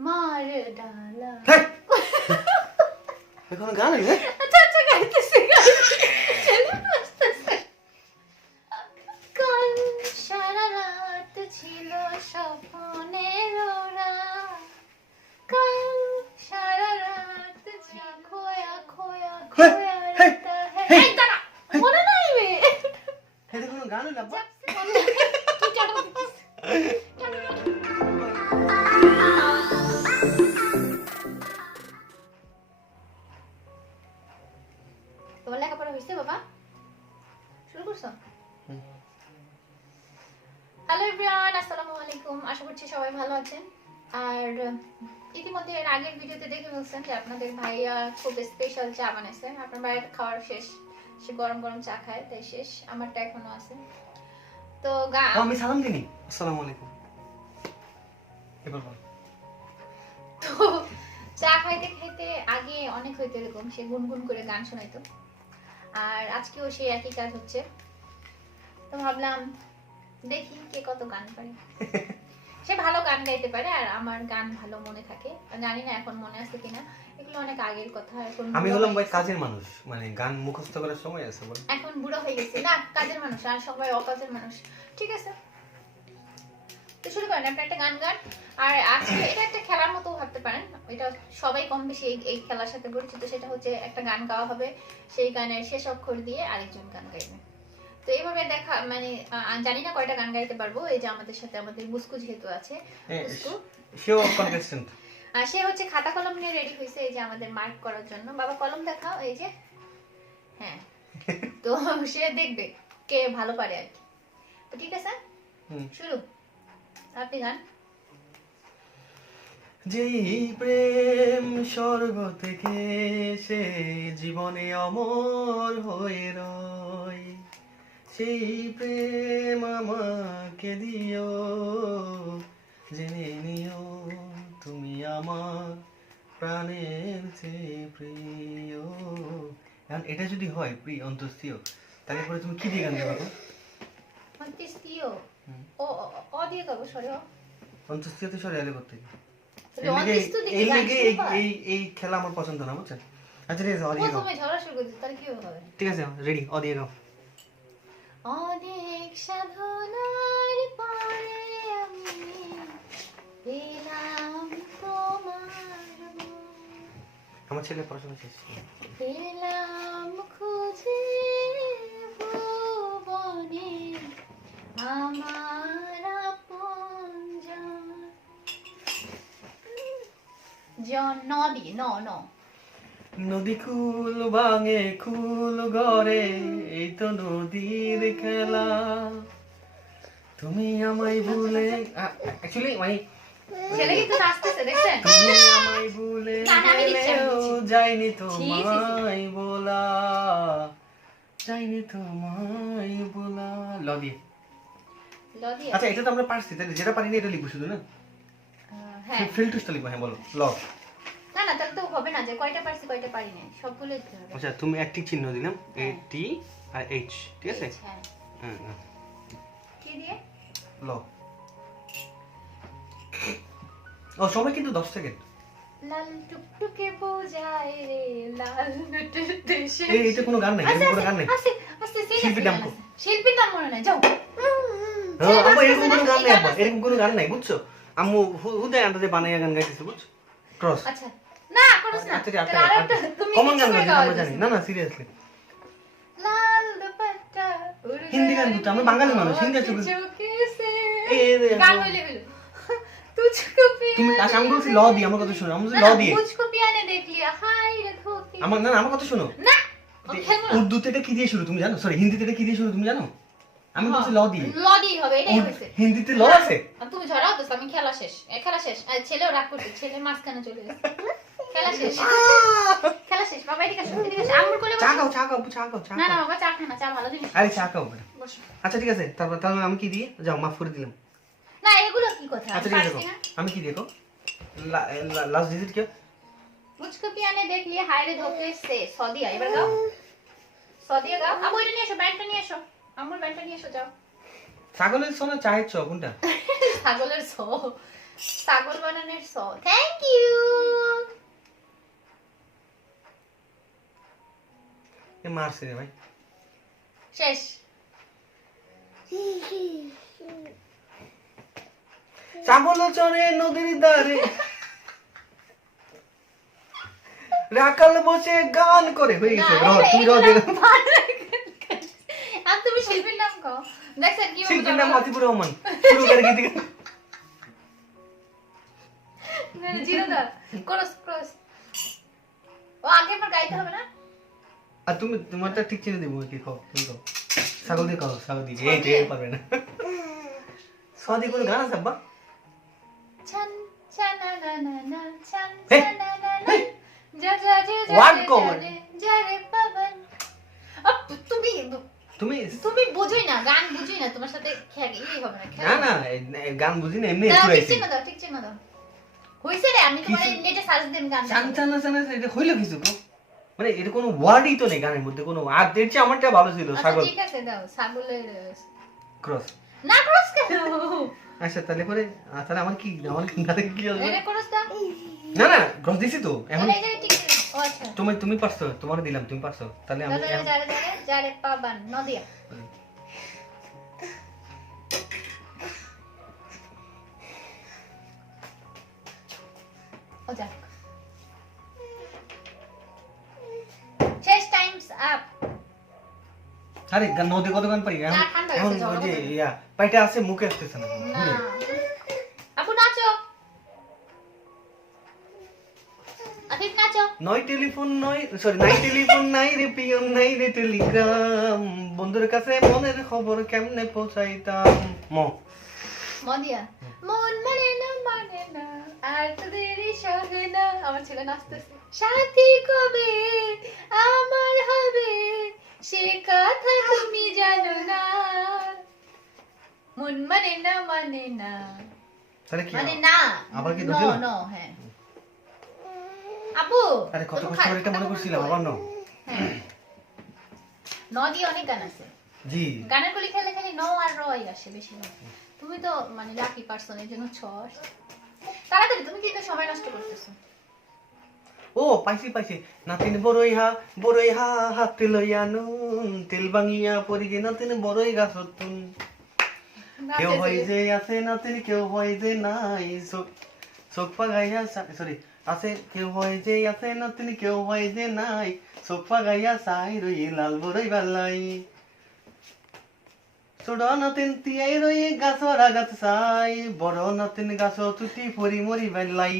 मार डाला এখনো গান আছে अच्छा अच्छा गाइতেছি चलो আস্তে আস্তে কাল সারা রাত ছিল স্বপ্নের ওরা কাল সারা রাত ছিল খোয়া খোয়া খোয়া रहता है এই দাঁড়া মনে নাই বে এটা কোনো গান হলো আব্বা তুই চাটা দিছিস তোমার লেখাপড়া হয়েছে বাবা শুরু করছো হ্যালো এভরিওয়ান আসসালামু আলাইকুম আশা করছি সবাই ভালো আছেন আর ইতিমধ্যে এর আগের ভিডিওতে দেখে বলছেন যে আপনাদের ভাইয়া খুব স্পেশাল চা বানাইছে আপনার ভাইয়ের খাওয়ার শেষ সে গরম গরম চা খায় তাই শেষ আমারটা এখনো আছে তো আমি সালাম দিনি আসসালামু আলাইকুম এবার বল তো চা খাইতে খাইতে আগে অনেক হইতো এরকম সে গুনগুন করে গান শোনাইতো আর আজকেও সেই একই কাজ হচ্ছে তো ভাবলাম দেখি কে কত গান পারে সে ভালো গান গাইতে পারে আর আমার গান ভালো মনে থাকে জানি না এখন মনে আছে কিনা এগুলো অনেক আগের কথা এখন আমি হলাম ভাই কাজের মানুষ মানে গান মুখস্থ করার সময় আছে বল এখন বুড়ো হয়ে গেছে না কাজের মানুষ আর সবাই অকাজের মানুষ ঠিক আছে তো শুরু করেন আপনি একটা গান গান আর আজকে এটা একটা খেলার মতো ভাবতে পারেন এটা সবাই কম বেশি এই খেলার সাথে পরিচিত সেটা হচ্ছে একটা গান গাওয়া হবে সেই গানের শেষ অক্ষর দিয়ে আরেকজন গান গাইবে তো এইভাবে দেখা মানে জানি না কয়টা গান গাইতে পারবো এই যে আমাদের সাথে আমাদের মুস্কু যেহেতু আছে মুস্কু সেও কন্টেস্টেন্ট আর সে হচ্ছে খাতা কলম নিয়ে রেডি হয়েছে এই যে আমাদের মার্ক করার জন্য বাবা কলম দেখাও এই যে হ্যাঁ তো সে দেখবে কে ভালো পারে আর কি তো ঠিক আছে শুরু আপনি গান যেই প্রেম স্বর্গ থেকে সে জীবনে অমর হয়ে রয় সেই প্রেম আমাকে দিও জেনে নিও তুমি আমার প্রাণের চেয়ে প্রিয় এখন এটা যদি হয় প্রিয় অন্তস্থীয় তাহলে পরে তুমি কি দিয়ে গান গাবে অন্ত্যেষ্টিয় ও দিয়ে গাবো সরে অন্তস্থীয়তে সরে আলে করতে এই খেলা আমার পছন্দ না বুঝছেন আচ্ছা ঠিক আছে অডিও তুমি ঝগড়া শুরু করে দিতে তাহলে কি হবে ঠিক আছে রেডি অডিও গাও অনেক সাধনার পরে আমি পেলাম তোমার আমার ছেলে পড়াশোনা শেষ পেলাম খুঁজে ভুবনে আমার আপনজন ন দিয়ে ন নদী কুল ভাঙে কুল গড়ে এই তো নদীর খেলা তুমি আমায় ভুলে অ্যাকচুয়ালি মানে ছেলে কিন্তু নাচতেছে দেখছেন তুমি আমায় ভুলে গেলেও যাইনি তোমায় বলা যাইনি তোমায় বলা লদি আচ্ছা এটা তো আমরা পারছি তাহলে যেটা পারিনি এটা লিখবো শুধু না হ্যাঁ ফিল টুসটা লিখবো হ্যাঁ বলো ল না না তাহলে তো হবে না যে কয়টা পারছি কয়টা পারি না সবগুলো দিতে হবে আচ্ছা তুমি একটি চিহ্ন দিলাম এ টি আর এইচ ঠিক আছে হ্যাঁ হ্যাঁ কি দিয়ে ল ও সবাই কিন্তু 10 সেকেন্ড লাল টুকটুকে বোঝায় রে লাল দেশে এই এটা কোনো গান নাই এরকম কোনো গান নাই আস্তে আস্তে শিল্পীর নাম কো শিল্পীর নাম মনে নাই যাও আম্মু এরকম কোনো গান নাই আব্বা এরকম কোনো গান নাই বুঝছো আম্মু হুদায় আন্দাজে বানাইয়া গান গাইতেছে বুঝছো ক্রস আচ্ছা না করছ না তুমি কমন গান গাইতে আমরা জানি না না সিরিয়াসলি লাল দুপাট্টা হিন্দি গান তো আমরা বাঙালি মানুষ হিন্দি আছে গান হইলে হইলো তুঝকো তুমি আচ্ছা আমি বলছি ল দি আমার কথা শুনো আমি ল দি তুঝকো পিয়ানে দেখ লিয়া হাই রে ধোতি আমার না আমার কথা শুনো না উর্দুতে এটা কি দিয়ে শুরু তুমি জানো সরি হিন্দিতে এটা কি দিয়ে শুরু তুমি জানো আমি বলছি ল দিয়ে ল দিয়ে হবে এটাই হইছে হিন্দিতে ল আছে তুমি ঝরাও তো আমি খেলা শেষ খেলা শেষ ছেলেও রাগ করছে ছেলে মাঝখানে চলে গেছে খেলা শেষ খেলা শেষ বাবা এদিকে আসো এদিকে আসো আঙ্গুর কোলে চা খাও না না বাবা চা খায় না চা ভালো জিনিস আরে চা খাও বসো আচ্ছা ঠিক আছে তারপর তাহলে আমি কি দিয়ে যাও মাফ করে দিলাম না এগুলো কি কথা আচ্ছা ঠিক আছে আমি কি দেখো লাস্ট ডিজিট কি মুঝকো পিয়ানে দেখ লিয়ে হায় রে ধোকে সে সদিয়া এবার গাও সদিয়া গাও আবু এটা নিয়ে এসো ব্যান্ডটা নিয়ে এসো আমার ব্যান্ডটা নিয়ে এসো যাও ছাগলের সো না চায়ের চ কোনটা ছাগলের সো ছাগল বানানোর স। Thank you. এ মারছে রে ভাই। শেষ। ছাগল চরে নদীর ধারে রাখাল বসে গান করে হয়ে গেছে। তুমি আর তুমি শিল্পীর নাম কও। দেখছেন কি শিল্পীর নাম হাতিবুর রহমান। শুরু করে গীতি গান। না জিরো দা ক্রস ক্রস। ও আগে পর গাইতে হবে না? আর তুমি তোমারটা ঠিক চিনে দেবো কি কও তুমি কও। ছাগল দিয়ে কও, ছাগল দিয়ে এই যে পারবে না। সাদি কোন গান আছে আব্বা? ছান ছানা না না না ছান Hey! ছানা না না যা যা যা যা What cover? যা রে পাবন। আপ তুমি তুমি তুমি বুঝোই না, গান বুঝোই না, তোমার সাথে এই হবে না। না গান বুঝি না, এমনি ঠিক ঘুরাইছি। চিহ্ন দাও, ঠিক চিহ্ন দাও। হইছে রে, আমি তোমার নেটে সার্চ দিম গান। চান এটা হইলো কিছু গো? মানে এটা কোনো ওয়ার্ডই তো নেই গানের মধ্যে কোনো। আর এর চেয়ে আমারটা ভালো ছিল ছাগল। ঠিক আছে দাও, ছাগলের ক্রস। না ক্রস কেন? আচ্ছা তাহলে পরে তাহলে আমার কি গানে কি হবে? এটা ক্রস দাও। না ক্রস দিছি তো এখন। এই যে ঠিক আছে। ও আচ্ছা। তুমি পারছো, তোমারে দিলাম, তুমি পারছো। তাহলে আমি যা রে পাবন নদিয়া। ও যাক। শেষ, টাইমস আপ। আরে নদী কত গান পারি না, ঠান্ডা হয়েছে, এখন ঝড় ওই যে হয়েছে। ইয়া পাইটা আছে মুখে আসতেছে না। না আপু নাচো, আফিফ নাচো। নাই টেলিফোন নাই রে পিয়ন নাই রে টেলিগ্রাম, বন্ধুর কাছে মনের খবর কেমনে পৌঁছাইতাম। মদিয়া মন মানে না আর তোদেরই সহে না। আমার ছেলে নাচতেছে। সাথী কবে আমার হবে সে কথা তুমি জানো না, মন মানে না তাহলে কি মানে না আবার কি নো দিল? নো হ্যাঁ আপু আরে কত কষ্ট করে এটা মনে করছিলাম আবার নো। হ্যাঁ নদি অনেক গান আছে। জি গানের গুলি খেলে খালি নো আর রই আসে বেশি। তুমি তো মানে লাকি পারসন, এর জন্য ছস তাড়াতাড়ি। তুমি কিন্তু সময় নষ্ট করতেছো। ও পাইছি নাতিন বড়ই হা হাতে লইয়া নুন তেল ভাঙিয়া পরি গে নাতিন বড়ই গাছতুন, কেউ হয় যে আছে নাতিন কেউ হয় যে নাই, চোখ পাগাইয়া সরি আছে কেউ হয় যে আছে নাতিন কেউ হয় যে নাই, চোখ পাগাইয়া চাই রই লাল বড়ই বালাই, ছোট নাতিন তিয়াই রই গাছর আগাত চাই, বড় নাতিন গাছ তুতি পরি মরি বালাই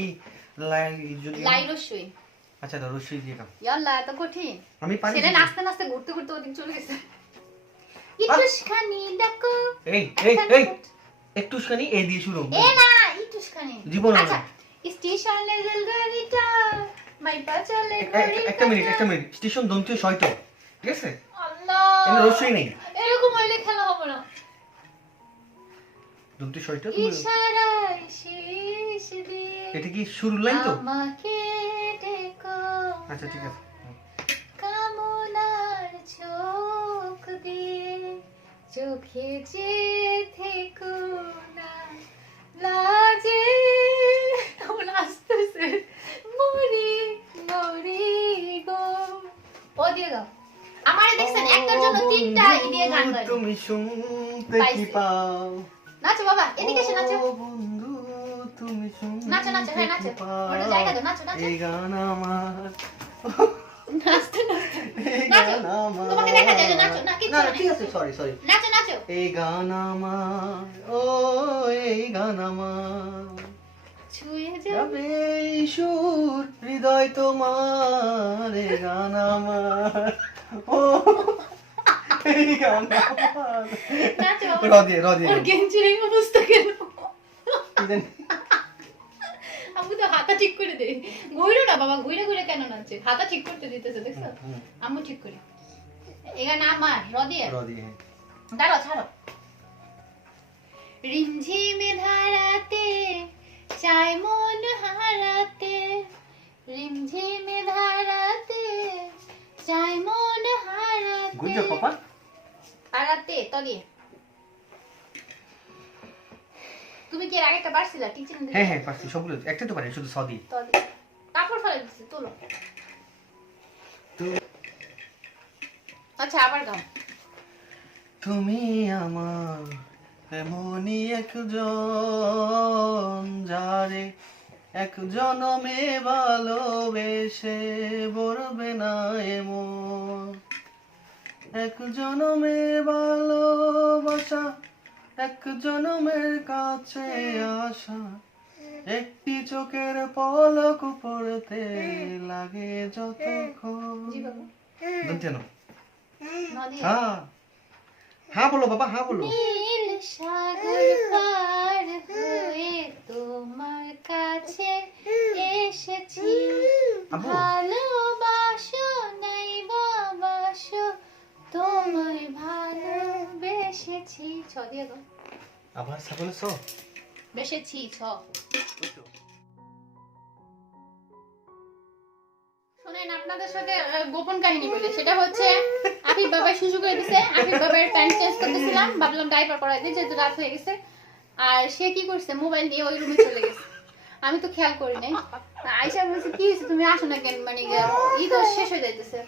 লাই যদি লাই রসুই। আচ্ছা রসুই দিয়ে কাম ইয়াল্লা এত কঠিন। আমি পারি। ছেলে নাচতে নাচতে ঘুরতে ঘুরতে ওদিক চলে গেছে। ইটুসখানি ডাকো। এই একটুখানি এই দিয়ে শুরু। এ না ইটুসখানি জীবন। আচ্ছা স্টেশনে রেলগাড়িটা মাইপা চলে একটা মিনিট স্টেশন দন্তীয় শয়তো, ঠিক আছে? আল্লাহ এখানে রসুই নেই। এরকম হইলে খেলা হবে না। দন্তীয় শয়তো ইশারায় শেষ দিয়ে এটা কি শুরু লাইন তো? আমাকে ডেকো। আচ্ছা ঠিক আছে। কামনার চোখ দিয়ে চোখে যে থেকো না লাজে। আমার আসতেছে মরি গো। ও দিয়ে দাও। আমারে দেখছেন একটার জন্য তিনটা দিয়ে গান গাই। তুমি শুনতে কি পাও? নাচো বাবা, এদিকে এসে নাচো। ও বন্ধু তুমি শুনতে নাচো হ্যাঁ নাচো। ওটা জায়গা দাও, নাচো। এই গান আমার নাচতে নাচো। তোমাকে দেখা যায় নাচো না কিছু না। ঠিক আছে সরি নাচো। এই গান আমার এই গান আমার ছুঁয়ে যাবে যাবে এই সুর হৃদয় তোমার, এই গান আমার এই গান আমার। নাচো। রদিয়ে ওর গেঞ্জির এই অবস্থা কেন? আমি তো হাতা ঠিক করে দেই। ঘুরো না বাবা, ঘুরে কেন নাচে? হাতা ঠিক করতে দিতেছে দেখছো? আম্মু ঠিক করে। এখানে আমার রদিয়ে দাঁড়াও ছাড়ো। রিমঝিমে ধারাতে চাই মন হারাতে, রিমঝিমে ধারাতে চাই মন হারাতে। গুঞ্জো পাপা হারাতে তলি তুমি কি এর আগে একটা পারছিলা টিচিং দিলে? হ্যাঁ হ্যাঁ পারছি সবগুলো, একটা তো পারি শুধু স দিয়ে। কাপড় ফেলে দিছি তোলো। আচ্ছা আবার গাও। তুমি আমার এমনই একজন যারে এক জনমে ভালোবেসে বলবে না এমন, এক জনমে ভালোবাসা, এক জনমের কাছে আসা, একটি চোখের পলক পড়তে লাগে যতক্ষণ। জানো নদী হ্যাঁ হ্যাঁ বলো বাবা, হ্যাঁ বলো। নীল সাগর পার হয়ে তোমার কাছে এসেছি, আব্বু। ভালোবাসো নাই বাবাসো তোমায় ভালোবেসেছি। ছ দিয়ে দাও। আবার সাবলে স বেসেছি ছ। শোনেন আপনাদের সাথে গোপন কাহিনী বলে, সেটা হচ্ছে আফিফ বাবা শুশু করে দিছে, আফিফ বাবার প্যান্ট চেঞ্জ করতেছিলাম, ভাবলাম ডাইপার পরাই দিই যেহেতু রাত হয়ে গেছে। আর সে কি করছে, মোবাইল নিয়ে ওই রুমে চলে গেছে, আমি তো খেয়াল করি নাই। আয়শা বলছে কি হয়েছে তুমি আসো না কেন, মানে ঈদ শেষ হয়ে যাইতেছে,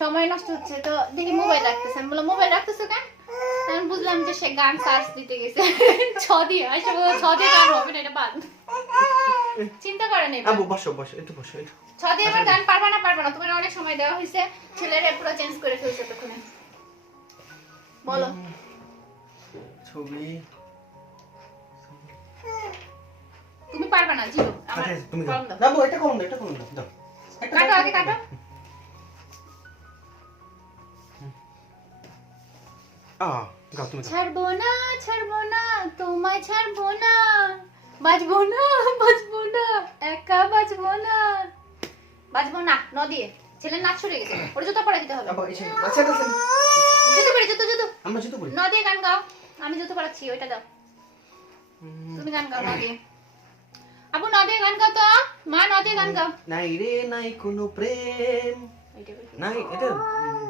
সময় নষ্ট হচ্ছে, তো দেখি মোবাইল রাখতেছে। আমি বললাম মোবাইল রাখতেছো কেন, আমি বুঝলাম যে সে গান সার্চ দিতে গেছে। ছ দিয়ে আয়শা বলল ছ দিয়ে গান হবে না, এটা বাদ। চিন্তা করেন এবার। আবু বসো বসো, একটু বসো একটু। ছ দিয়ে আবার গান পারবা না, তোমার অনেক সময় দেওয়া হয়েছে, ছেলেরা পুরো চেঞ্জ করে ফেলছে ততক্ষণে। বলো ছবি তুমি পারবা না, জিরো। আমার আচ্ছা তুমি কলম দাও দাও। দাও, এটা কলম দাও, এটা কলম দাও দাও। একটা কাটো দাও, আগে কাটো। গাও তুমি গাও। ছাড়বো না তোমায় ছাড়বো না, বাজবো না একা বাজবো না ন দিয়ে। ছেলের নাচ ছুটে গেছে, ওর জুতো পরে দিতে হবে। আবু এসে আচ্ছা আচ্ছা জুতো পরে জুতো আমরা জুতো পরি। ন দিয়ে গান গাও, আমি জুতো পরাচ্ছি, ওইটা দাও। তুমি গান গাও ন দিয়ে। আবু ন দিয়ে গান গাও তো, মা ন দিয়ে গান গাও। নাই রে নাই কোনো প্রেম, এইটা বলি। নাই এটা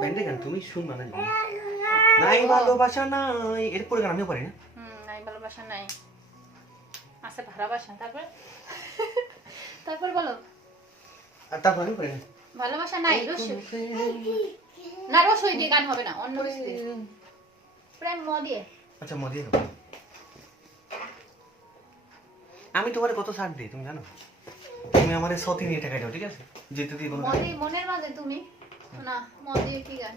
ব্যান্ডের গান, তুমি শুনবা না জানো। নাই ভালোবাসা নাই, এরপরে গান আমিও পারি না। নাই ভালোবাসা নাই, আছে ভালোবাসা। তারপর বলো। আর তারপর আমি পারি না। ভালোবাসা নাই রসই না, রসই দিয়ে গান হবে না, অন্য কিছু দিয়ে। প্রেম ম দিয়ে। আচ্ছা মদিয়ে দাও। আমি তোমারে কত ছাড় দিই তুমি জানো, তুমি আমারে 100 টাকা দাও ঠিক আছে, যেতে দিই কোনো গান। মনের মাঝে তুমি না, ম দিয়ে কি গান?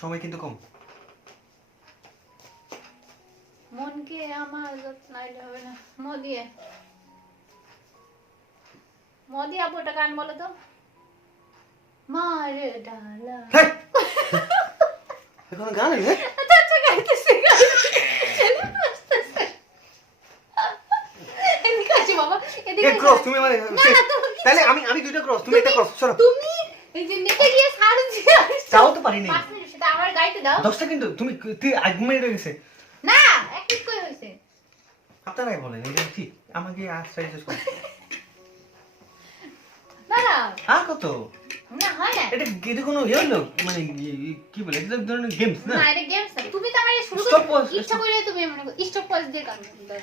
সময় কিন্তু কম। মনকে আমার যত্নাইলে হবে না, ম দিয়ে। ম দিয়ে আপু একটা গান বলো তো। মার ডালা। হেই! এখন গান আছে? আচ্ছা গাইতেছি। এদিকে আসো বাবা, এদিকে এই ক্রস তুমি আমারে না, তুমি তাহলে আমি দুইটা ক্রস, তুমি একটা ক্রস সরো। তুমি এই যে নিতে গিয়ে সার দিয়ে আসছো। তাও তো পারি নাই। 5 মিনিট সেটা আমার গাইতে দাও। 10টা কিন্তু তুমি তুই আগমে রয়ে গেছে। না, এক মিনিট কই হইছে। আপনারাই বলেন এটা ঠিক, আমাকে আশ্রয় শেষ করো। না আর কত? না হয় না। এটা কোনো ইয়ে হলো মানে কি বলে, এটা এক ধরনের গেমস না। না এটা গেমস না, তুমি তো আমার শুরু Stop করে pause, ইচ্ছা করে তুমি মনে করো স্টপ পজ দিয়ে গান দাও।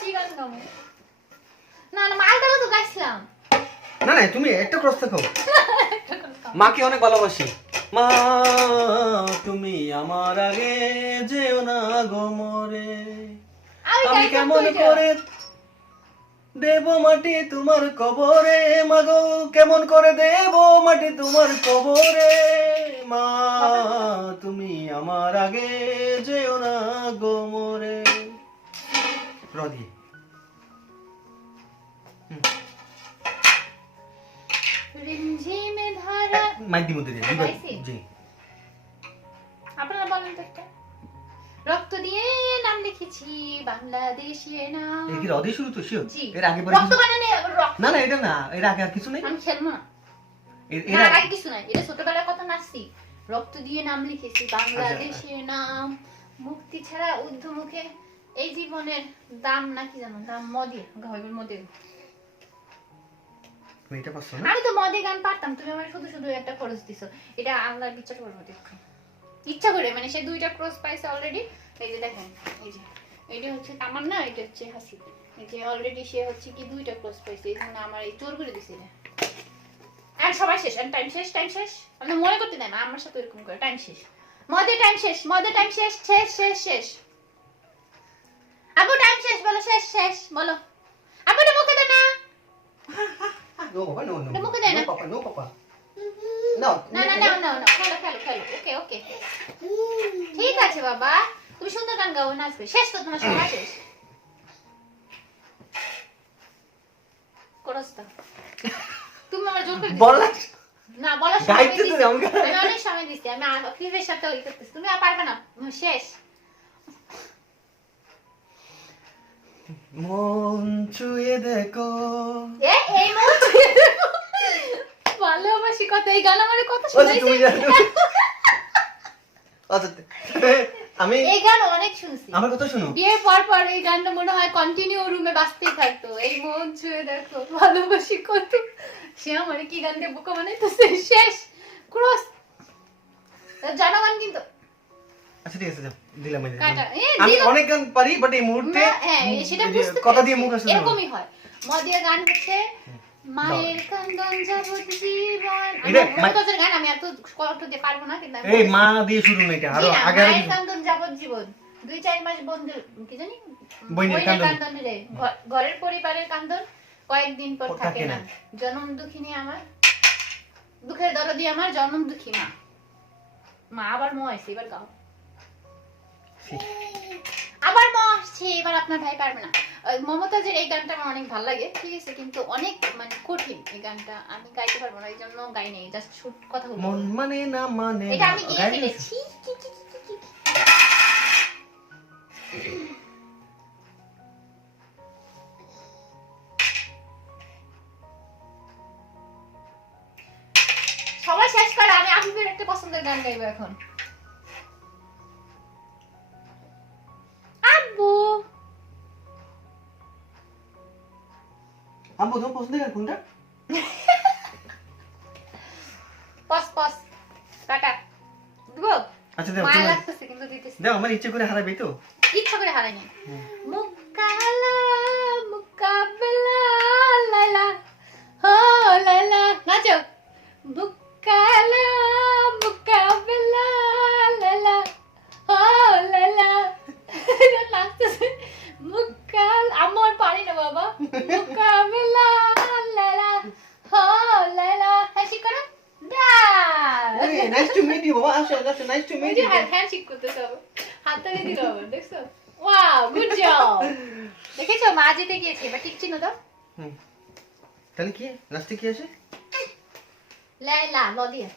কি গান গাও? না মালটা তো গাইছিলাম। না না তুমি একটা ক্রস দেখো। মাকে অনেক ভালোবাসি, মা তুমি আমার আগে যেও না গো মরে, আমি কেমন করে দেব মাটি তোমার কবরে, মাগো কেমন করে দেব মাটি তোমার কবরে, মা তুমি আমার আগে যেও না গো মরে। রদি রিমঝিমে ধারা। মাইদি মধ্যে দিয়ে দিবা গাইছি? জি। আপনারা বলেন তো একটা। রক্ত দিয়ে নাম লিখেছি বাংলাদেশের নাম। এই কি রদি শুরু তো শিও? জি। এর আগে পরে রক্ত মানে রক্ত। না না এটা না, এর আগে আর কিছু নেই। আমি খেলবো না। এর না আগে আর কিছু নাই, এটা ছোটবেলার কথা নাচছি। রক্ত দিয়ে নাম লিখেছি বাংলাদেশের নাম, মুক্তি ছাড়া ঊর্ধ্বমুখে এই জীবনের দাম নাকি জানো, দাম মদে গাইবের মধ্যে। তুমি এটা পাচ্ছ না? আমি তো মদে গান পারতাম, তুমি আমার শুধু শুধু একটা খরচ দিছো। এটা আল্লাহর বিচার করবো দেখো, ইচ্ছা করে, মানে সে 2টা ক্রস পাইছে অলরেডি। এই যে দেখেন, এই যে এটা হচ্ছে আমার না, এটা হচ্ছে হাসি, এই যে অলরেডি সে হচ্ছে কি 2টা ক্রস পাইছে, এই জন্য আমার এই চোর করে দিছে। আর সবাই শেষ, আর টাইম শেষ, টাইম শেষ। আপনি মনে করতে দেন না আমার সাথে এরকম করে, টাইম শেষ, মদে টাইম শেষ, মদে টাইম শেষ, শেষ শেষ শেষ। আপু টাইম শেষ, বলো শেষ শেষ বলো। আপু এটা মুখে দেয় না। No, Papa, no, no. Nó mua cái này No, nè. Papa, no, Papa. No. না না না না না, খেলো খেলো খেলো, ওকে ওকে, ঠিক আছে বাবা, তুমি সুন্দর গান গাও, নাচবে। শেষ তো তোমার সময় শেষ। করস তো তুমি আমার জোর করে দিছো। বলা না বলার সময় গাইতে তো দিছি। আমাকে। আমি অনেক সময় দিছি, আমি ফিভের সাথে ওই করতেছি, তুমি আর পারবে না, শেষ। মন ছুঁয়ে দেখো। এই মন ভালোবাসি কত, এই গান আমার কত আচ্ছা তুমি শুনাইছে। জানো। আচ্ছা আমি এই গান অনেক শুনছি। আমার কথা শুনো। বিয়ের পর পর এই গানটা মনে হয় কন্টিনিউ রুমে বাজতেই থাকতো। এই মন ছুঁয়ে দেখো, ভালোবাসি কত, সে আমার কি গান দিয়ে বোকা বানাইতেছে। শেষ ক্রস জনগণ কিন্তু। আচ্ছা ঠিক আছে, যাও দিলাম এই যে। কাটা আমি অনেক গান পারি, বাট এই মুহূর্তে হ্যাঁ সেটা এই যে বুঝতে কথা পেরেছি। দিয়ে মুখ আসলে না। এরকমই হয়। মদিয়া গান হচ্ছে মায়ের কান্দন যাবজ্জীবন। এটা মমতাজের গান আমি এত কষ্ট দিয়ে পারবো না, কিন্তু আমি এই মা দিয়ে শুরু না, এটা আরো জি না, আগে মায়ের কান্দন যাবজ্জীবন, 2-4 মাস বন্ধু কি জানি বইনের বইনের কান্দন। কান্দন রে, ঘরের পরিবারের কান্দন কয়েকদিন পর থাকে না। জনম দুঃখিনী আমার, দুঃখের দরদি আমার, জনম দুঃখী মা। মা আবার মো আসছে, এবার গাও। আবার মো আসছে, এবার আপনার ভাই পারবে না। মমতাজের এই গানটা আমার অনেক ভালো লাগে, ঠিক আছে, কিন্তু অনেক মানে কঠিন এই গানটা, আমি গাইতে পারবো না, এই জন্য গাই নেই, জাস্ট শুট কথা বলবো। মন মানে না মানে এটা না। আমি গিয়ে গাইলে- ফেলেছি। কি কি কি কি কি। সবাই শেষ করে, আমি আফিফের একটা পছন্দের গান গাইবো এখন। আব্বু আম্মু তোমার পছন্দের গান কোনটা? পস পস টাটা দিব। আচ্ছা দাও মায়া তুমি লাগতেছে কিন্তু দিতেছি। দাও, আমার ইচ্ছে করে হারাবে তো। ইচ্ছা করে হারাইনি। মুকালা মুকাবেলা লালা হো লালা, নাচো। মুকালা মুকাবেলা লালা হো লালা, নাচতেছে। মুকাল আমার পারি না বাবা। মুকাবেলা লালা হো লালা, হাসি করো। Hey, nice to meet you, বাবা। আসো আসো, nice to meet you. Handshake করতেছে আবার, হাতটা দিয়ে দিল আবার, দেখছো? Wow, good job. দেখেছো মা জিতে গিয়েছে, এবার ঠিক চিহ্ন দাও। হুম। তাহলে কি লাস্টে কি আসে? লাইলা লদিয়া।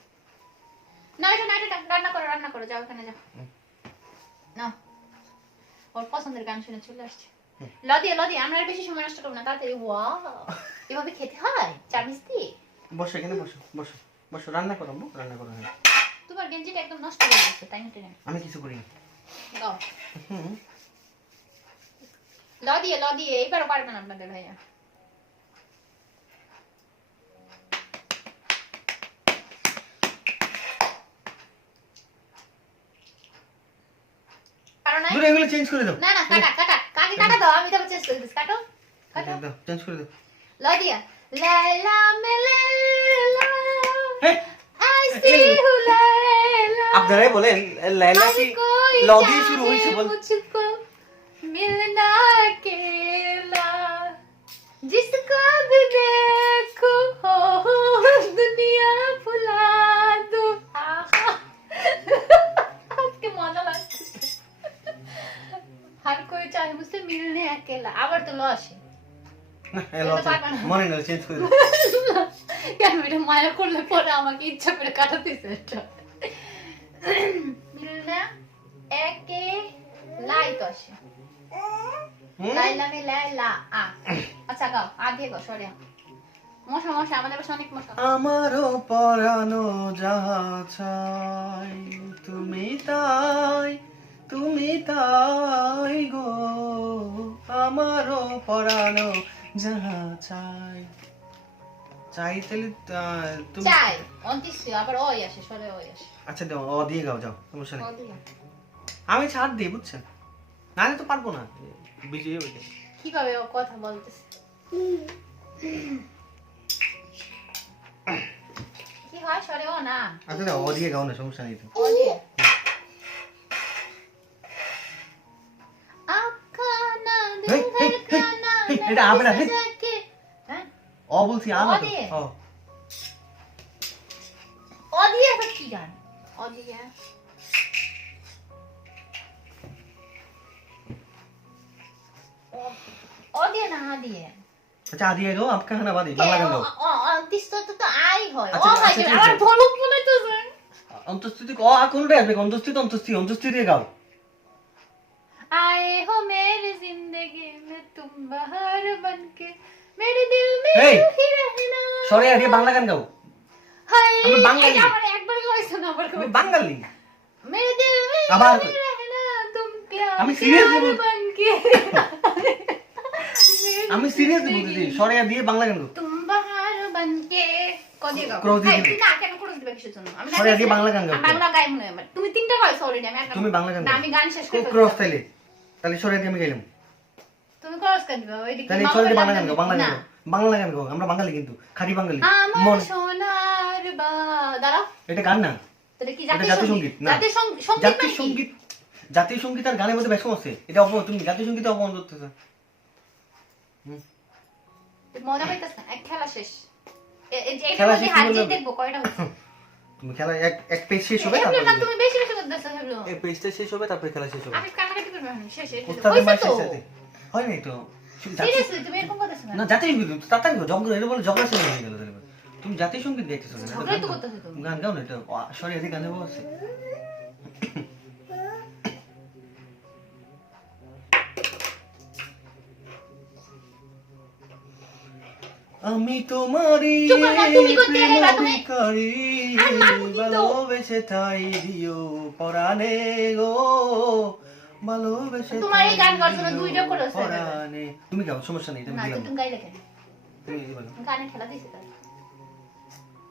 না এটা রান্না করো, রান্না করো, যাও ওখানে যাও। নাও, ওর পছন্দের গান শুনে চলে আসছে। লদিয়া লদিয়া, আমরা আর বেশি সময় নষ্ট করবো না, তাড়াতাড়ি। ওয়াও, এভাবে খেতে হয় চামিচ দিয়ে। বসো এখানে, বসো বসো বসো, রান্না করো আম্মু, রান্না করো। হ্যাঁ। তোমার গেঞ্জিটা একদম নষ্ট হয়ে গেছে, তাই না? আমি কিছু করি না। দাও হুম। লদিয়া লদিয়া, এইবারও পারবে না আপনাদের ভাইয়া। পারো না? দূরে এগুলো চেঞ্জ করে দাও। না না, কাটা কাটা কাটি, কাটা দাও, আমি তারপর চেঞ্জ করে দিচ্ছি। কাটো কাটো। দাও, চেঞ্জ করে দাও। লদিয়া লাইলা মেলাইলা হ্যাঁ, আই সি হু লাইলা, আপনারাই বলেন লাইলা কি कोई ল দিয়ে শুরু হয়েছে বল। मुझको मिलना अकेला, जिसको भी देखो हो दुनिया भुला दो। আজকে মজা লাগছে। हर कोई चाहे मुझसे मिलने अकेला, আবার তো লস। না ল মনে না, চেঞ্জ করে দাও। কেন এটা মায়া করলে পরে আমাকে ইচ্ছা করে কাটাতেছে এটা। মিলনা একে লাই কষে লাইলা মে লাইলা আ। আচ্ছা গাও, আগে গাও, সরে। মশা মশা, আমাদের বাসায় অনেক মশা। আমারও পরানো যাহা চাই, তুমি তাই গো। আমারও পরানো যাহা চাই, চাই তাহলে তুমি চাই অন্তিস্তি আবার ওই আসে সরে ওই আসে আচ্ছা দাও অ দিয়ে গাও যাও সমস্যা নেই ও দিলাম। আমি ছাড় দিই বুঝছেন নাহলে তো পারবো না বিজি হয়ে যাবে কিভাবে ও কথা বলতেছে কি হয় সরে ও না আচ্ছা দাও অ দিয়ে গাও না সমস্যা নেই তো ও দিয়ে আখানা হেই, দিল হেই, হেই, ধড়কানা হেই, এটা হবে না, হেই। সজাকে হ্যাঁ অ বলছি আ না অ তো দিয়ে? ও ও দিয়ে আবার কি গান ও দিয়ে ও দিয়ে না আ দিয়ে আচ্ছা আ দিয়ে গাও আপকা খানা বাদি বাংলা গান গাও অন্তিস্তি তো আই হয় ও আচ্ছা, হয় আচ্ছা, ঠিক আমার আছে। ভলুক বলে তো স্যার অন্তস্তুতি অ আ কোনটা আসবে অন্তস্তি দিয়ে গাও आए हो मेरी जिंदगी में तुम बहार बनके मेरे दिल में Hey! यूं ही रहना সরে আর বাংলা গান গাও हाय আমরা বাঙালি। এটা আমার একবার কইছো না আবার তুমি কই বাঙালি मेरे दिल में আবার यूं ही रहना तुम प्यार আমি seriously प्यार বল- बनके আমি সিরিয়াসলি বলতেছি সরে আর দিয়ে বাংলা গান গাও तुम बहार बनके কদি গাও ক্রস দিয়ে হাই দিবি। তুই না কেন করে দিবে কিসের জন্য আমি সরে আগে বাংলা গান গাও। আমি বাংলা গাই মনে হয় তুমি তিনটা কইছো অলরেডি আমি একটা তুমি বাংলা গান না গাও আমি গান শেষ করে ক্রস ফেলছি। তাইলে তাহলে সরে দিয়ে আমি গাইলাম তুমি ক্রস করে দিবা ওই দিকে তাহলে সরে দিয়ে বাংলা গান গাও বাংলা গান গাও আমরা বাঙালি কিন্তু খাঁটি বাঙালি আমার মন সোনার বা দাঁড়াও এটা গান না তাহলে কি এটা জাতীয় জাতীয় সঙ্গীত সঙ্গীত, না। জাতীয় সঙ্গীত জাতীয় মানে কি? সঙ্গীত জাতীয় সঙ্গীত আর গানের মধ্যে ব্যাস আছে এটা অপমান তুমি জাতীয় সঙ্গীতে অপমান করতেছো মজা পাইতাছ না এক খেলা শেষ এই খেলা মধ্যে শেষ হাত হলো দিয়ে না। দেখবো কয়টা হচ্ছে তুমি খেলা এক পেজ শেষ হবে এগুলো না তারপর তুমি বেশি বেশি করতেছো এগুলো এই পেজটা শেষ হবে তারপর খেলা শেষ হবে আমি কান্নাকাটি করবে না শেষ উস্তাদের হইছে মায়ের তো সাথে হয় নাই তো জাতীয়- সিরিয়াসলি তুমি এরকম করতেছ না না জাতীয় সঙ্গীত তাড়াতাড়ি জঙ্গল এটা বলে ঝগড়া শুরু হয়ে গেল তাহলে তুমি জাতীয় সঙ্গীত গাইতেছো না ঝগড়াই তো করতেছো তুমি গান গাও না এটা সরি এদিকে গান গাবো আছে আমি তোমারই চুপ করো না, তুমি করতে গেলে বা তুমি- ভিখারি, আর মারবো কিন্তু। ভালোবেসে তাই দিও পরাণে গো ভালোবেসে তোমার এই গান তাই গাওয়ার জন্য দিও দুইটা করে আছে। পরাণে। তুমি গাও সমস্যা নেই তুমি না দিলাম তুমি গাইলে কেন তুমি বলো গানে খেলা দিয়েছে তাহলে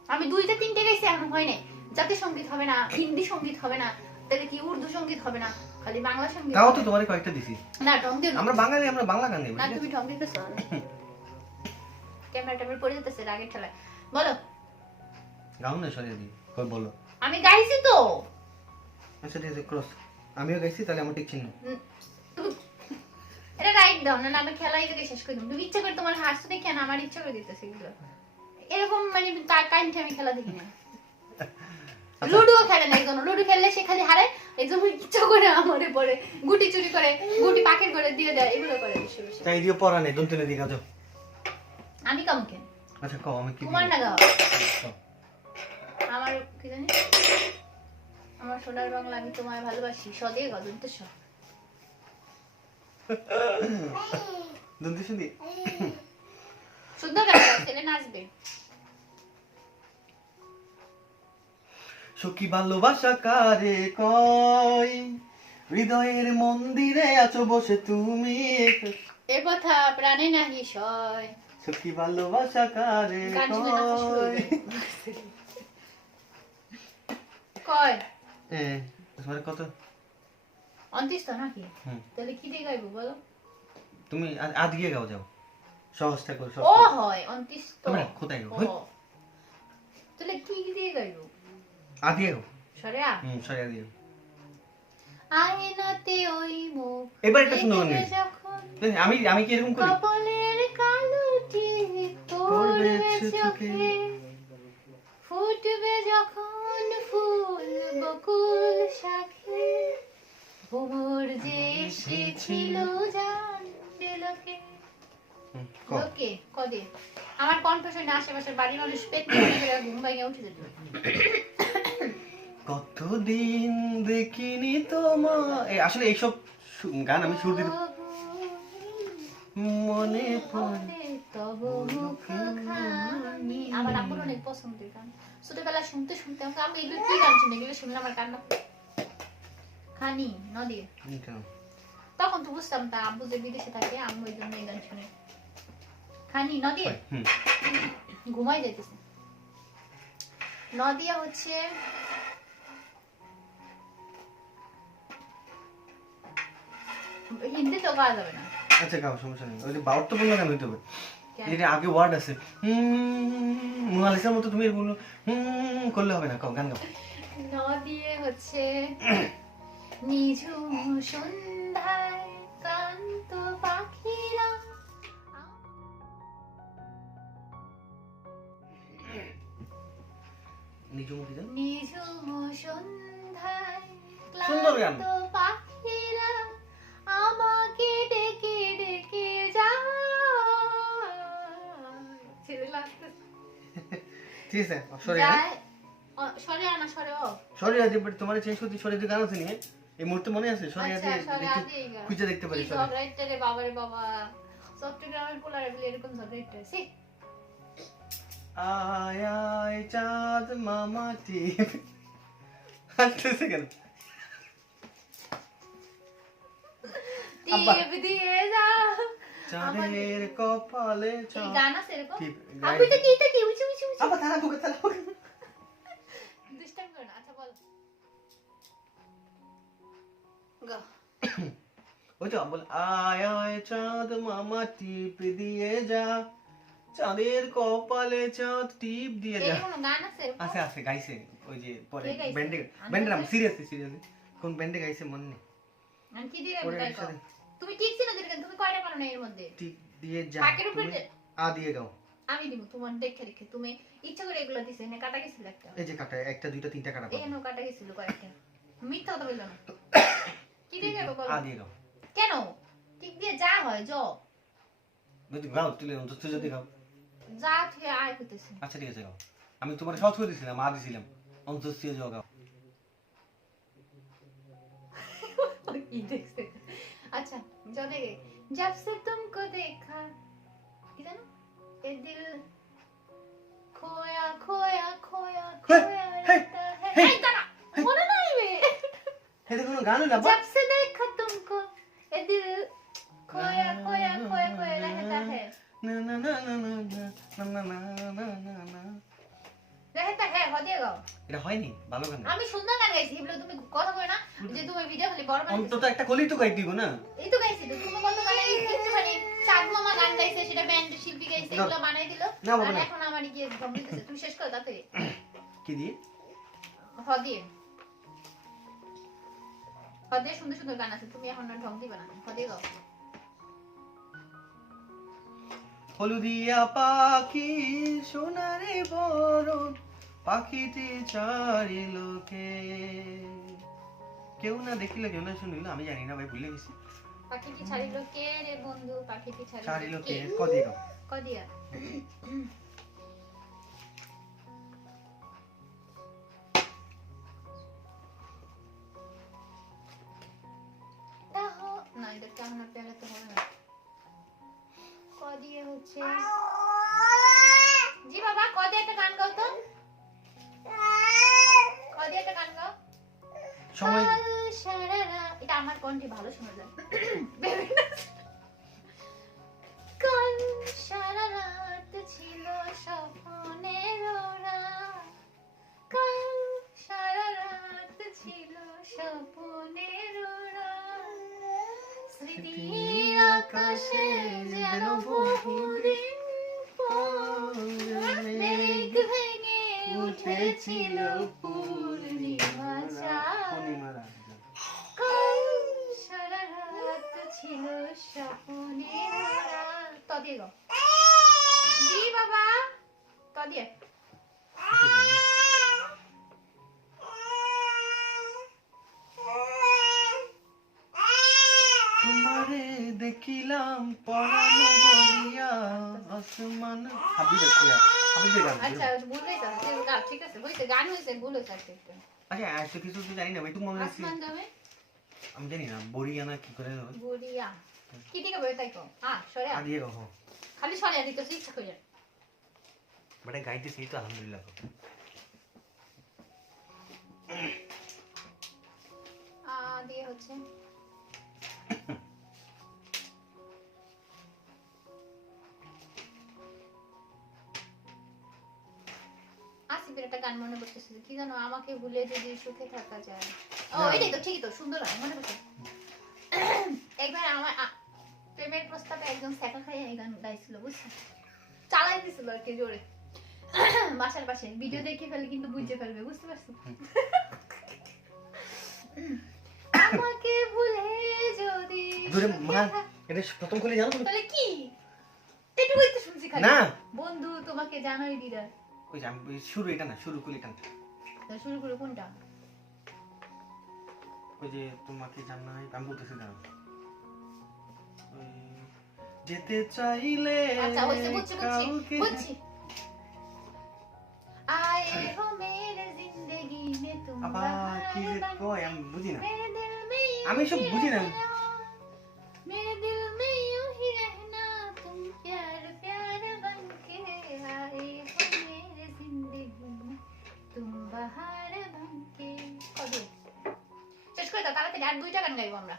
আমি দুইটা তিনটে গাইছি এখন হয় নাই জাতীয় সঙ্গীত হবে না হিন্দি সঙ্গীত হবে না তাহলে কি উর্দু সঙ্গীত হবে না খালি বাংলা সঙ্গীত তাও হবে। তো তোমার কয়েকটা দিছি না ঢং দিও না। আমরা বাঙালি আমরা বাংলা গান গাইবো না ঠিক তুমি আছে? ঢং দিতেছো ক্যামেরা ট্যামেরা পড়ে যেতেছে রাগের ঠেলায় বলো গাও না সরিয়ে দিই কই বলো আমি গাইছি তো আচ্ছা ঠিক আছে ক্রস আমিও গাইছি তাহলে আমার ঠিক চিহ্ন তুমি- এটা রাইট দাও না আমি খেলাই থেকে শেষ করে দিই তুমি ইচ্ছা করে তোমার হাসতে দেখে না আমার ইচ্ছা করে দিতেছে এগুলো এরকম মানে কাইন্ডে আমি খেলা দেখি না লুডো খেলে না একজন লুডো খেললে সে খালি হারে একজন ইচ্ছা করে আমারে পরে গুটি চুরি করে গুটি পাখির করে দিয়ে দেয় এগুলো করে বেশি বেশি তাই দিও পড়া নেই দন্তেনে দিকে যাও আমি কাম কেন আচ্ছা কও আমি কি তোমার না গাও কও। আমার কি জানি আমার সোনার বাংলা আমি তোমায় ভালোবাসি সদিয়ে গাও দুটো স দন্তে শুনি শুদ্ধ গাও ছেলে নাচবে সখী ভালোবাসা কারে কয় হৃদয়ের মন্দিরে আছো বসে তুমি এ কথা প্রাণে নাহি সয় সখী ভালোবাসা কারে গান শুনে নাচা শুরু হয়ে কয় যায়। কয় তোমার কত অন্তিস তো নাকি হুম। তাহলে কি দিয়ে গাইবো বলো তুমি আদিকে গাও যাও সহজটা করো সহজ ও করে। হয় অন্তিস তো তোমরা কোথায় গাও ও। হই, তাহলে কি দিয়ে গাইবো আদিকে গাও সরে আ সরি আদিকে আয়নাতে ওই মুখ এবার একটা সুন্দর গান দেখবে গাই। যখন আমি আমি কি এরকম করি কপালের কালোটি পড়বে চোখে ফুটবে যখন ফুল বকুল শাখে ভোমর যে এসেছিল জানবে লোকে হুম, কও। ওকে কদে আমার কণ্ঠ শুনে আশেপাশের বাড়ির মানুষ পেট করে ঘুম ভাঙিয়ে উঠে যেত কতদিন দেখিনি তোমার আসলে এইসব গান আমি সুর দিতে মনে পড়ে তব মুখখানি আমার আম্মুর অনেক পছন্দের গান ছোটবেলা শুনতে শুনতে আমি এগুলো কি গান শুনে এগুলো শুনলে আমার কান্না খানি নদী কেন? তখন তো বুঝতাম তা আব্বু যে বিদেশে থাকে আম্মু এই জন্য এই গান শুনে খানি নদী হুম ঘুমাই যাইতেছে। নদিয়া হচ্ছে হিন্দি তো গাওয়া যাবে না। আচ্ছা গাও, সমস্যা নেই। ওই যে বাউট তো বললো কেন হইতে হবে? কেন? যেটা আগে ওয়ার্ড আছে মোনালিসার মতো তুমি বললো করলে হবে না, গান গাও। নদিয়ে হচ্ছে নিঝুম সন্ধ্যায় ক্লান্ত পাখিরা। নিজুমুখী যান। নিঝুম সন্ধ্যায় সুন্দর গান। ক্লান্ত পাখিরা আমাকে ডেকে ডেকে যায়। ছেড়ে লাগতেছে। ঠিক আছে, সরি যায় সরে আনা সরে ও। সরি আদি তোমার চেঞ্জ করতে, সরি গান আছে নি এই মুহূর্তে মনে আছে? সরি আদি আচ্ছা সরে আদি খুঁজে দেখতে পারি। সরি ঝগড়াইতে রে বাবারে বাবা, চট্টগ্রামের পোলারে বলে এরকম ঝগড়াইতে সি। আয় আয় চাঁদ মামা টিপ হাসতেছে কেন? টিপ দিয়ে যা চাঁদের কপালে এই চাঁদ গান আছে এরকম। টিপ আপনি তো কি উঁচু উঁচু উঁচু আবার তারা বুকে তারা ডিস্টার্ব করে না। আচ্ছা বল গো। ওই তো বল আয় আয় চাঁদ মামা টিপ দিয়ে যা, চাঁদের কপালে চাঁদ টিপ দিয়ে যা। এই কোন গান আছে এরকম? আছে আছে গাইছে ওই যে পরে কে গাইছে? ব্যান্ডে আমি ব্যান্ডে নাম তো- সিরিয়াসলি কোন ব্যান্ডে গাইছে মনে নেই। আমি কি দিয়ে পরে গাই কও? একসাথে তুমি ঠিক ছিল যেটা তুমি কয়টা পারো না এর মধ্যে? টিপ দিয়ে যা, ফাঁকের উপরে তুমি যে- আ দিয়ে গাও। আমি দিব তোমার দেখে দেখে তুমি ইচ্ছা করে এগুলো দিছ না, কাটা গেছিল একটা। এই যে কাটা একটা দুইটা তিনটা কাটা পাবো। এখানেও কাটা গেছিল কয়েকটা। মিথ্যা কথা বললো না। কি দিয়ে গাবো বলো? আ দিয়ে গাও। কেন ঠিক দিয়ে যা হয় জ যদি গাও তুলে অন্তত যদি গাও। যা থেকে আয় হইতেছে। আচ্ছা ঠিক আছে গাও। আমি তোমার সহজ করে দিছিলাম, আ দিছিলাম অন্তত দিয়ে যাও গাও। কি দেখছে? আচ্ছা জলে গে जब से तुमको देखा কি জানো এ দিল खोया खोया खोया खोया रहता है। এই দাঁড়া মনে নাই বে। এটা কোনো গান না বা? जब से देखा तुमको ए दिल खोया खोया खोया खोया रहता है। না না না না না না না না না না না। रहता है हो दिए गाओ। এটা হয়নি ভালো গান। আমি সুন্দর গান গাইছি এগুলো তুমি কথা কই না যে তুমি ভিডিও খালি বড় বানাইছো। অন্তত একটা কলি তো গাই দিব না। এই তো গাইছি তো তুমি কত গান একটুখানি চাঁদ মামা গান গাইছে সেটা ব্যান্ড শিল্পী গাইছে এগুলো বানাই দিল। না, বাবা, আর না। এখন আমার গিয়ে কমপ্লিট তুমি শেষ করো তাতে কি দিয়ে? হ দিয়ে সুন্দর সুন্দর গান আছে তুমি এখন ঢং দিবে না হ দিয়ে গাও। হলুদিয়া পাখি সোনারে বরণ পাখিটি চারিলোকে, কেউ না দেখিল কেউ না শুনিল, আমি জানি না ভাই ভুলে গেছি। পাখিটি ছাড়িল কে রে বন্ধু পাখিটি ছাড়িল চারিলোকে কে কদিয়ে গাও। কদিয়া তাহো না এটা কেমন পেলে তো হবে না। কদিয়ে হচ্ছে জি বাবা কদিয়ে একটা গান গাও তো কদিয়ে একটা গান গাও। সময় কাল সারারা এটা আমার কণ্ঠে ভালো শোনা যায়। কাল সারা রাত ছিল স্বপ্নের রাত, কাল সারা রাত ছিল স্বপ্নের রাত, স্মৃতির আকাশে যেন বহুদিন পর মেঘ ভেঙে উঠেছিল পূর্ণিমা চাঁদ। কাল সারা রাত ছিল স্বপ্নের রাত। ত দিয়ে গাও। দি বাবা ত দিয়ে তোমারে দেখিলাম পরানো বলিয়া আসমান হাবিবে কিয়া হাবিবে গান। আচ্ছা ভুল হয়েছে ঠিক আছে হয়েছে গান হয়েছে ভুল হয়েছে একটা একটা। আচ্ছা এত কিছু তো জানি না ভাই, তুমি মনে রাখছি আসমান যাবে আমি জানি না বরিয়ানা কি করে হবে। বড়িয়া কি দিকে বই তাই কো সরে আ দিয়ে গাও। খালি সরে দিতে ইচ্ছা করে বড় গাইতে সেই তো আলহামদুলিল্লাহ। দিয়ে হচ্ছে গান মনে পড়তেছে কি জানো, আমাকে ভুলে যদি সুখে থাকা যায়। ও না। এটাই তো, ঠিকই তো, সুন্দর হয়, মনে পড়ছে। একবার আমার প্রেমের প্রস্তাবে একজন স্যাকা খাই এই গান গাইছিল, বুঝছো, চালাই দিছিল আর কি জোরে বাসার পাশে। ভিডিও দেখে ফেলে কিন্তু বুঝতে ফেলবে, বুঝতে পারছো? আমাকে ভুলে যদি দূরে সুখে মান থাকা- এটা প্রথম খুলে জানো তুমি? তাহলে কি এটুকুই তো শুনছি খালি। না বন্ধু তোমাকে জানাই দিদার। ওই যে শুরু এটা না, শুরু খুলে টান। তা শুরু করে কোনটা? ওই যে তোমাকে জানাই, আমি বলতেছি দাঁড়াও। ওই যেতে চাইলে আচ্ছা হইছে, বুঝছি বুঝছি কাউকে বুঝছি। आए हो मेरे जिंदगी में तुम আবার কি যে बहार কয় আমি বুঝি না। मेरे दिल में यूं আমি সব ही বুঝি না। रहना, मेरे दिल में यूं ही रहना, तुम प्यार प्यार बन के आए हो मेरे जिंदगी में तुम बहार बन के। কবে শেষ করে দাও তাড়াতাড়ি, আর দুইটা গান গাইবো আমরা।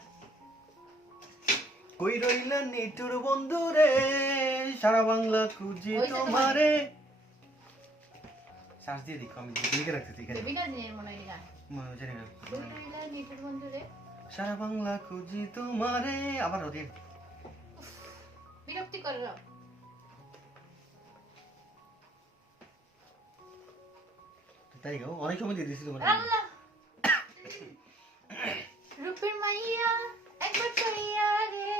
কই রইলা নিটুর বন্ধু রে, সারা বাংলা খুঁজি হইছে তোমার? তোমারে। শ্বাস দিয়ে দেখো, আমি লিখে রাখছি ঠিক আছে? দেবিকা দিনের মনে হয় এই গান। জানি না। দুই রইলা নিচের বন্ধু রে, সারা বাংলা খুঁজি তোমারে, আবার ওরে বিরক্তি করে দাও। তাই গো, অনেক সময় দিয়ে দিছি তোমার। আল্লাহ রূপের মাইয়া একবার চইয়া রে,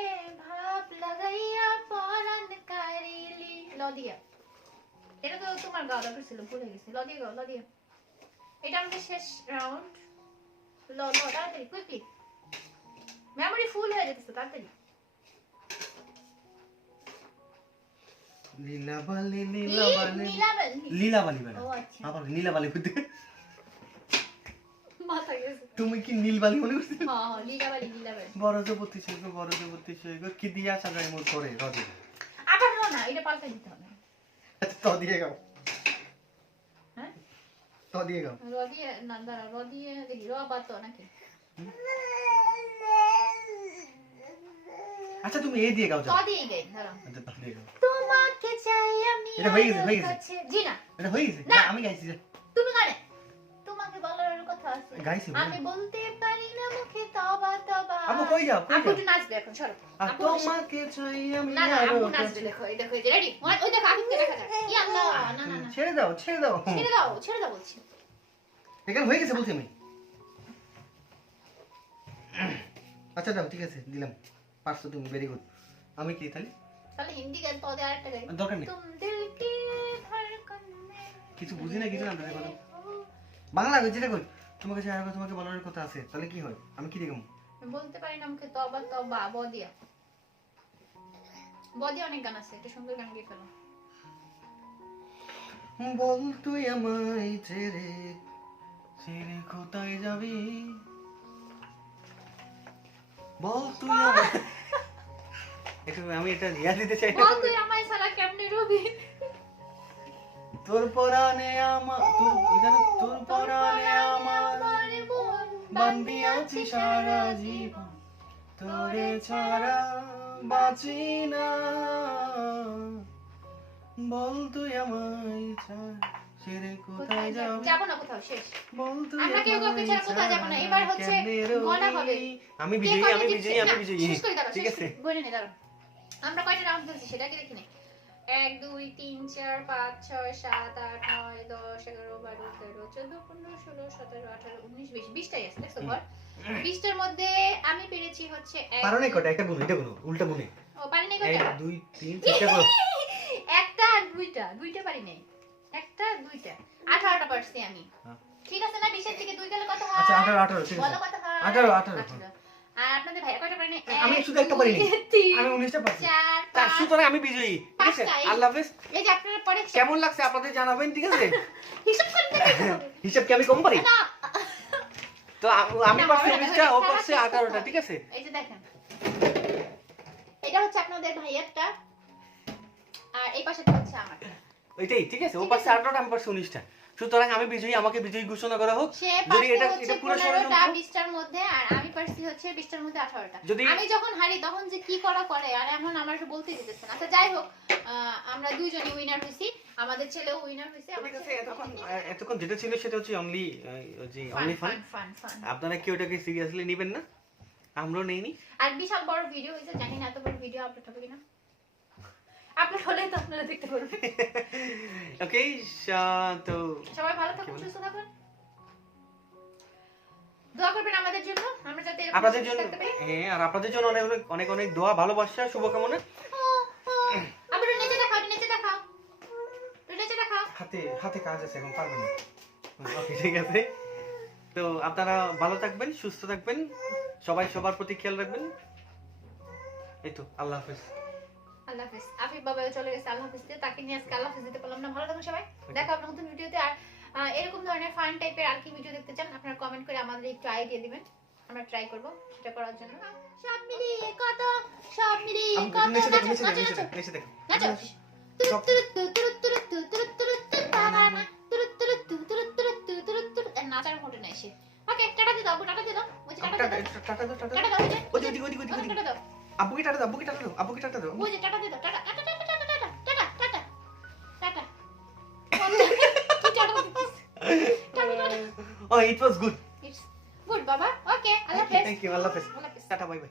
ভাব লাগাইয়া পরাণ কারিলি। লদিয়া, এটা তো তোমার গাওয়া দরকার ছিল, ভুলে গেছি। লদিয়া গাও, লদিয়া। এটা আমাদের শেষ রাউন্ড। ল ল তাড়াতাড়ি, কুইকলি, মেমোরি ফুল হয়ে যেতেছে, তাড়াতাড়ি। লীলাবালি লীলাবালি নীলাবালি। লীলাবালি বেলা ও আচ্ছা, আবার নীলাবালি বুঝতে মাথা গেছে। তুমি কি নীলবালি মনে করছো? হ্যাঁ হ্যাঁ, লীলাবালি লীলাবালি। বড় জবতি সৈগ, বড় জবতি সৈগ, কি দিয়া সাজাই মোর করে রদে। আবার লো না, এটা পাল্টে দিতে হবে। তো দিয়ে গাও, হ্যাঁ তো দিয়ে গাও। রদিয়ে না, দাঁড়া, রদিয়ে দেখি রবা তো নাকি। আচ্ছা তুমি এই দিয়ে গাও, যাও। তো দিয়ে গাই, দাঁড়া। আচ্ছা তো দিয়ে গাও। তোমাকে চাই আমি এটা হয়ে গেছে, আরো হয়ে গেছে। কাছে। জি না, এটা হয়ে গেছে? না। আমি গাইছি যে। তুমি গানে। তোমাকে বলার কথা আছে। গাইছি, বল। আমি বলতে পারি না মুখে তবা তবা। আপু কই যাও, কই আপু যাও? একটু নাচবে এখন, সরো। আর আপু তোমাকে চাই আমি না না, আরো আপু কাছে। নাচবে, দেখো এই দেখো, এই যে রেডি। ওই দেখো আপুকে দেখা যায়। ই আল্লাহ, না না না, ছেড়ে দাও, ছেড়ে দাও। ছেড়ে দাও, ছেড়ে দাও বলছি। এখানে হয়ে গেছে বলছি আমি। আচ্ছা দাও, ঠিক আছে, দিলাম। পারছো তুমি, ভেরি গুড। আমি কি তাহলে? তাহলে হিন্দি গান তো ওদের আরেকটা গাই। দরকার নেই, তুম দিল কি ধড়কন মে কিছু বুঝি না, কিছু না কথা। বাংলা যেটা কই, তোমাকে চাই আরো, তোমাকে বলার কথা আছে, তাহলে কি হয়? আমি কি দেখব? আমি বলতে পারি না মুখে তবা তবা। বদিয়া, বদিয়া অনেক গান আছে, একটা সুন্দর গান গিয়ে ফেলো। বল তুই আমায় ছেড়ে, ছেড়ে কোথায় যাবি? বল তুই আমায় একটু আমি এটা রিয়া দিতে চাই। বল তুই আমায় সারা কেমনে রবি। তোর পরাণে আমার, তোর পরাণে আমার মন বান্ধি আছি সারা জীবন, তোরে ছাড়া বাঁচি না। বল তুই আমায় ছেড়ে কোথায় যাবি? যাবো না কোথাও, শেষ। বল তুই আমরা কেউ কাউকে ছাড়া কোথাও যাবো না। এবার হচ্ছে গণা হবে। আমি কে বিজয়ী, কয়টা আমি জিতছে? বিজয়ী, আমি না, বিজয়ী। শেষ করে দাঁড়াও, ঠিক শেষ আছে, করে- বলে নে, দাঁড়াও। আমরা কয়টা রাউন্ড খেলছি সেটা কি দেখি নে। 1 2 3 4 5 6 7 8 9 10 11 12 13 14 15 16 17 18 19 20 20টাই আছে, দেখছো ঘর। 20টার মধ্যে আমি পেরেছি হচ্ছে পারো না কয়টা? একটা গুণ, এটা গুণ, উল্টা গুণে। ও পারি নাই 1 কয়টা? 2 3 4টা গুণ। একটা আর দুইটা পারি নাই। একটা আর দুইটা, 18টা পারছি আমি। হ্যাঁ। ঠিক আছে না? 20 এর থেকে 2 গেলে কত হয়? আচ্ছা 18 ঠিক বলো আছে। কত হয়? 18 আর আপনাদের ভাইয়া কয়টা পারেন? আমি শুধু একটা পারিনি। আমি 19টা পারছি। 4 তার 5 সুতরাং আমি বিজয়ী। ঠিক আছে, পাঁচটা, এই- আল্লাহ হাফেজ। এই যে আপনারা পরে কেমন লাগছে আপনাদের জানাবেন, ঠিক আছে? হিসাব করে দেখতে হবে। হিসাব কি আমি কম পারি? না, তো আমি না, পারছি ওরা 19টা, ও সারা পারছে শেষ 18টা, করতে ঠিক আছে? এই যে দেখেন, এটা হচ্ছে আপনাদের ভাইয়ারটা আর এই পাশেটা হচ্ছে আমারটা। ওইটাই, ঠিক আছে? ও ঠিক পারছে আছে। 18টা, আমি পারছি 19টা। সুতরাং আমি বিজয়ী, আমাকে বিজয়ী ঘোষণা করা হোক। সে যদি এটা পারছে এটা পুরো 15টা ষড়যন্ত্র, 20টার মধ্যে, আর আমি পারছি হচ্ছে 20টার মধ্যে 18টা। যদি- আমি যখন হারি তখন যে কি করা করে, আর এখন আমার বলতে দিতেছে না। আচ্ছা যাই হোক, আমরা দুইজনই উইনার হইছি, আমাদের ছেলেও উইনার হইছে। আমার কাছে এতক্ষণ যেটা ছিল সেটা হচ্ছে অনলি ফান। Fun fun. আপনারা কি ওটাকে সিরিয়াসলি নেবেন না, আমরাও নেইনি। আর বিশাল বড় ভিডিও হইছে, জানি না এত বড় ভিডিও আপলোড হবে কিনা। আপলোড হলে তো আপনারা দেখতে পারবেন। ওকে, তো সবাই ভালো থাকুন, সুস্থ থাকুন, দোয়া করবেন আমাদের জন্য, আমরা যাতে এরকম আপনাদের সুস্থ জন্য, থাকতে পারি। হ্যাঁ, আর আপনাদের জন্য অনেক অনেক অনেক অনেক দোয়া, ভালোবাসা, শুভকামনা। আবার নেচে দেখাও, নেচে দেখাও, নেচে দেখাও। হাতে কাজ আছে, এখন পারবেন না। ওকে, ঠিক আছে। তো আপনারা ভালো থাকবেন, সুস্থ থাকবেন, সবাই সবার প্রতি খেয়াল রাখবেন। এই তো, আল্লাহ হাফেজ। আল্লাহ হাফেজ। আফিফ বাবাও চলে গেছে আল্লাহ হাফেজ দিয়ে, তাকে নিয়ে আজকে আল্লাহ হাফেজ দিতে পারলাম না। ভালো থাকুন সবাই, দেখা হবে নতুন ভিডিওতে। আর এরকম ধরনের ফান টাইপের আর কি ভিডিও দেখতে চান আপনারা কমেন্ট করে আমাদের একটু আইডিয়া দিবেন, আমরা ট্রাই করব সেটা করার জন্য। সব মিলিয়ে কত, সব মিলিয়ে কত, নাচো নাচো নাচো নাচো। তুরুত তুরুত তুরুত তুরুত তুরুত তুরুত তারানা, তুরুত তুরুত তুরুত তুরুত তুরুত তুরুত। নাচার মোডে নাই সে। ওকে, টাটা দিয়ে দাও, টাটা দিয়ে দাও, ওই যে টাটা দিয়ে দাও, টাটা দাও, টাটা দাও। আব্বুকে টাটা দাও, আব্বুকে টাটা দাও, আব্বুকে টাটা দাও। ওই যে টাটা দিয়ে দাও, tata tata tata tata tata tata tata tata. কি টাটা দিছিস? Tata tata. Oh, it was good. It's good, বাবা। ওকে, আল্লাহ হাফেজ। Thank you, আল্লাহ হাফেজ। আল্লাহ হাফেজ। Tata, bye bye.